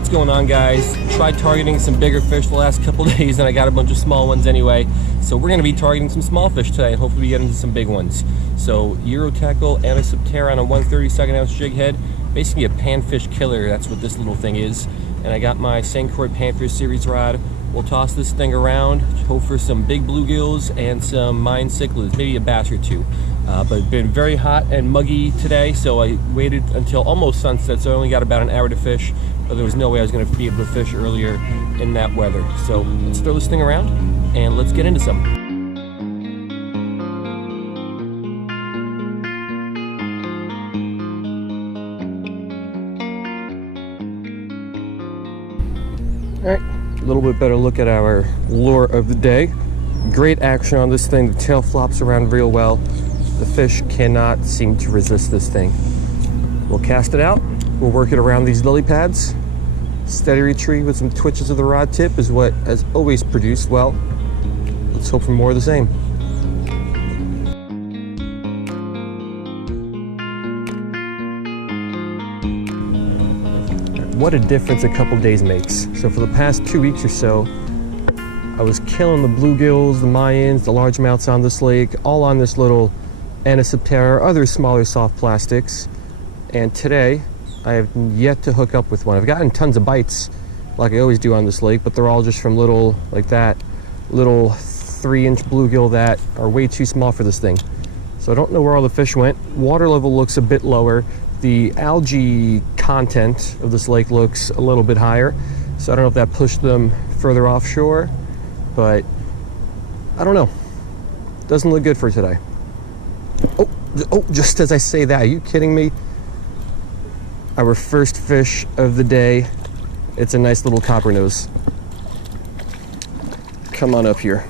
What's going on, guys? Tried targeting some bigger fish the last couple days and I got a bunch of small ones anyway. So we're gonna be targeting some small fish today and hopefully we get into some big ones. So Euro tackle Antiseptera on a 1/32 ounce jig head. Basically a panfish killer, that's what this little thing is. And I got my St. Croix Panfish series rod. We'll toss this thing around, hope for some big bluegills and some mayan cichlids, maybe a bass or two. But it's been very hot and muggy today, so I waited until almost sunset, so I only got about an hour to fish, but there was no way I was going to be able to fish earlier in that weather. So let's throw this thing around and let's get into some. All right, a little bit better look at our lure of the day. Great action on this thing. The tail flops around real well. The fish cannot seem to resist this thing. We'll cast it out. We'll work it around these lily pads. Steady retrieve with some twitches of the rod tip is what has always produced well. Let's hope for more of the same. What a difference a couple days makes. So for the past 2 weeks or so, I was killing the bluegills, the mayans, the largemouths on this lake, all on this little Antiseptera, other smaller soft plastics. And today, I have yet to hook up with one. I've gotten tons of bites, like I always do on this lake, but they're all just from little, like that, little 3-inch bluegill that are way too small for this thing. So I don't know where all the fish went. Water level looks a bit lower. The algae content of this lake looks a little bit higher. So I don't know if that pushed them further offshore, but I don't know. Doesn't look good for today. Oh, just as I say that, are you kidding me? Our first fish of the day. It's a nice little coppernose. Come on up here.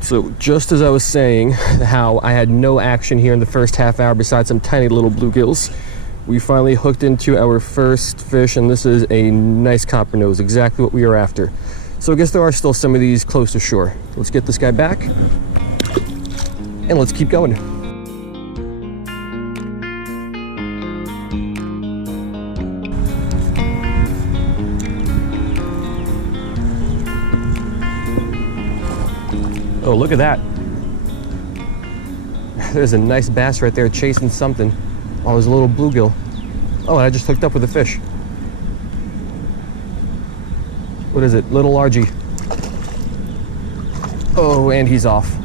So just as I was saying how I had no action here in the first half hour besides some tiny little bluegills, we finally hooked into our first fish, and this is a nice coppernose, exactly what we are after. So I guess there are still some of these close to shore. Let's get this guy back and let's keep going. Oh, look at that. There's a nice bass right there chasing something. Oh, there's a little bluegill. Oh, and I just hooked up with a fish. What is it? Little largie. Oh, and he's off.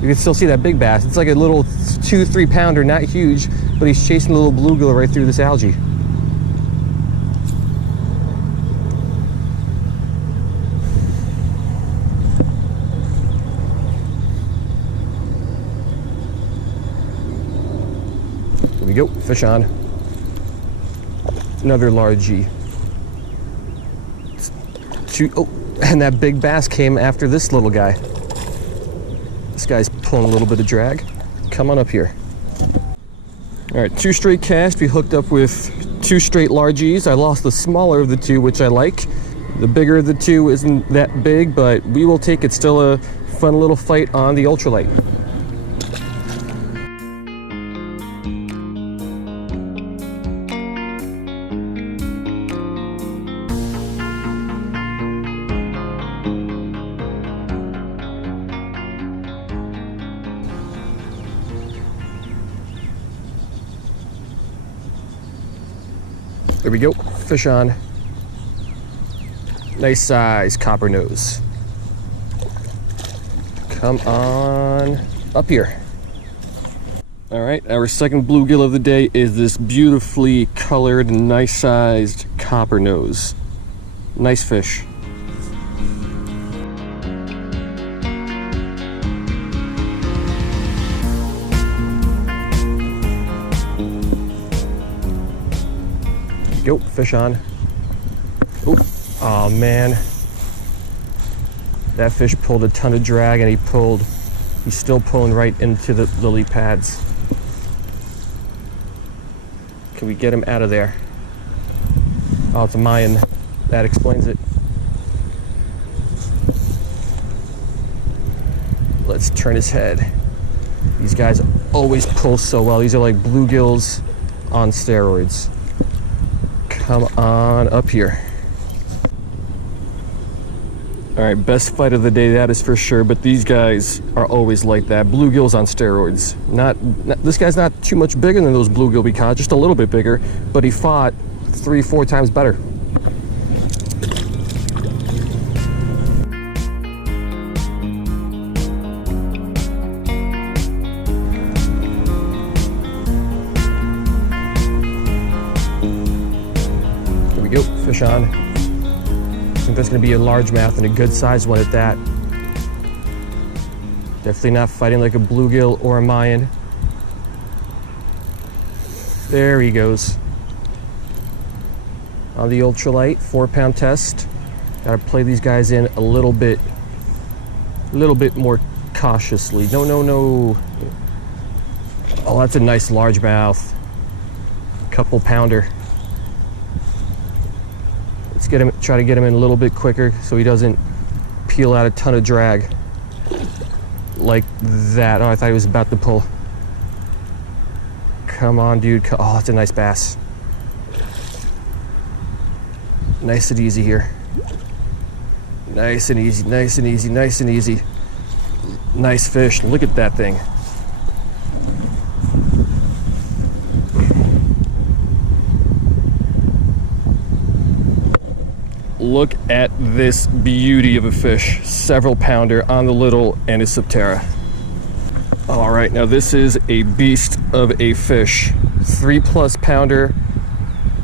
You can still see that big bass. It's like a little 2-3 pounder, not huge, but he's chasing a little bluegill right through this algae. There we go, fish on. Another largie. Oh, and that big bass came after this little guy. This guy's pulling a little bit of drag. Come on up here. All right, 2 straight casts. We hooked up with 2 straight largies. I lost the smaller of the 2, which I like. The bigger of the 2 isn't that big, but we will take it. Still a fun little fight on the ultralight. There we go, fish on. Nice size coppernose. Come on up here. All right, our second bluegill of the day is this beautifully colored, nice sized coppernose. Nice fish. Go, fish on. Oh man. That fish pulled a ton of drag and he's still pulling right into the lily pads. Can we get him out of there? Oh, it's a mayan. That explains it. Let's turn his head. These guys always pull so well. These are like bluegills on steroids. Come on up here. All right, best fight of the day, that is for sure, but these guys are always like that. Bluegills on steroids. This guy's not too much bigger than those bluegill we caught, just a little bit bigger, but he fought 3-4 times better. Here we go, fish on. I think that's going to be a largemouth and a good sized one at that. Definitely not fighting like a bluegill or a mayan. There he goes. On the ultralight, 4-pound test. Got to play these guys in a little bit more cautiously. No, no, no. Oh, that's a nice largemouth. Couple pounder. Try to get him in a little bit quicker so he doesn't peel out a ton of drag like that. Oh, I thought he was about to pull. Come on, dude. Oh, that's a nice bass. Nice and easy here. Nice and easy, nice and easy, nice and easy. Nice fish. Look at that thing. Look at this beauty of a fish. Several pounder on the little Anisoptera. All right, now this is a beast of a fish. 3+ pounder.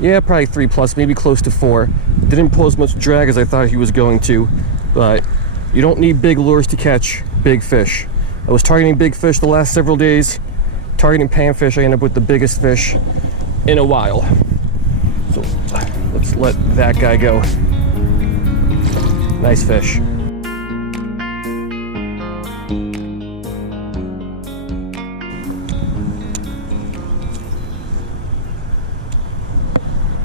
Yeah, probably 3+, maybe close to 4. Didn't pull as much drag as I thought he was going to, but you don't need big lures to catch big fish. I was targeting big fish the last several days. Targeting panfish, I ended up with the biggest fish in a while. So let's let that guy go. Nice fish.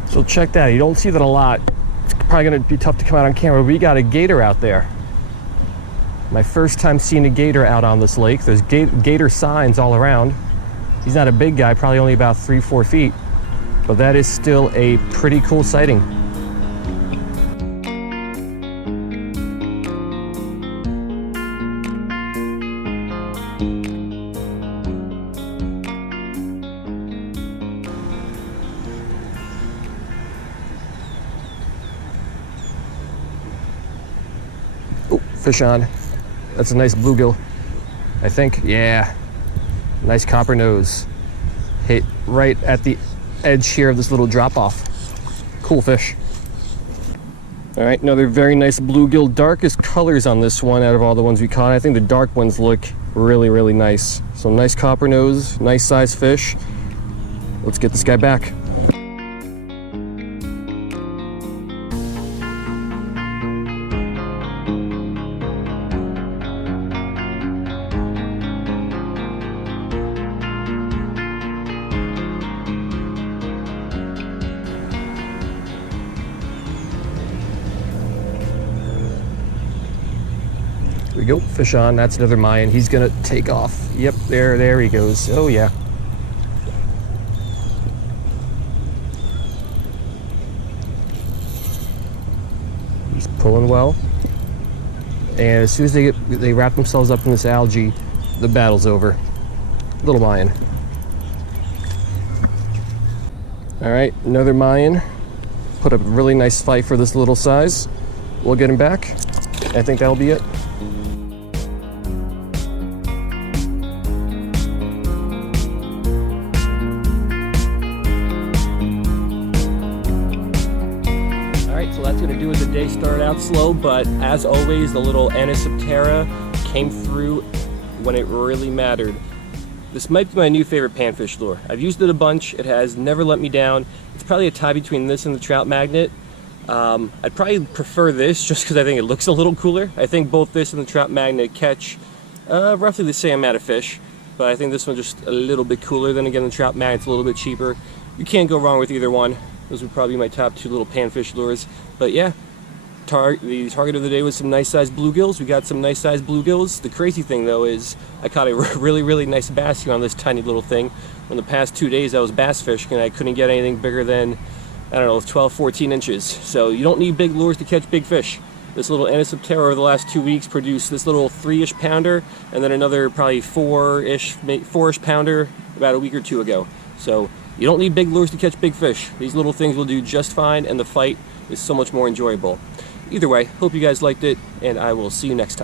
So check that, you don't see that a lot. It's probably gonna be tough to come out on camera. We got a gator out there. My first time seeing a gator out on this lake. There's gator signs all around. He's not a big guy, probably only about 3-4 feet, but that is still a pretty cool sighting. Fish on. That's a nice bluegill, I think. Yeah, nice coppernose. Hit right at the edge here of this little drop off. Cool fish. All right, another very nice bluegill. Darkest colors on this one out of all the ones we caught. I think the dark ones look really, really nice. So nice coppernose, nice size fish. Let's get this guy back. Here we go, fish on. That's another mayan. He's gonna take off. Yep, there he goes. Oh yeah. He's pulling well. And as soon as they wrap themselves up in this algae, the battle's over. Little mayan. All right, another mayan. Put up a really nice fight for this little size. We'll get him back. I think that'll be it. So that's going to do it. The day started out slow, but as always, the little Anisoptera came through when it really mattered. This might be my new favorite panfish lure. I've used it a bunch. It has never let me down. It's probably a tie between this and the trout magnet. I'd probably prefer this just because I think it looks a little cooler. I think both this and the trout magnet catch roughly the same amount of fish, but I think this one just a little bit cooler. Then again, the trout magnet's a little bit cheaper. You can't go wrong with either one. Those would probably be my top 2 little panfish lures. But yeah, the target of the day was some nice sized bluegills. We got some nice sized bluegills. The crazy thing though is I caught a really nice bass here on this tiny little thing. In the past 2 days I was bass fishing and I couldn't get anything bigger than I don't know, 12, 14 inches. So you don't need big lures to catch big fish. This little Anisoptera over the last 2 weeks produced this little 3-ish pounder, and then another probably 4-ish pounder about a week or two ago. So you don't need big lures to catch big fish. These little things will do just fine, and the fight is so much more enjoyable. Either way, hope you guys liked it, and I will see you next time.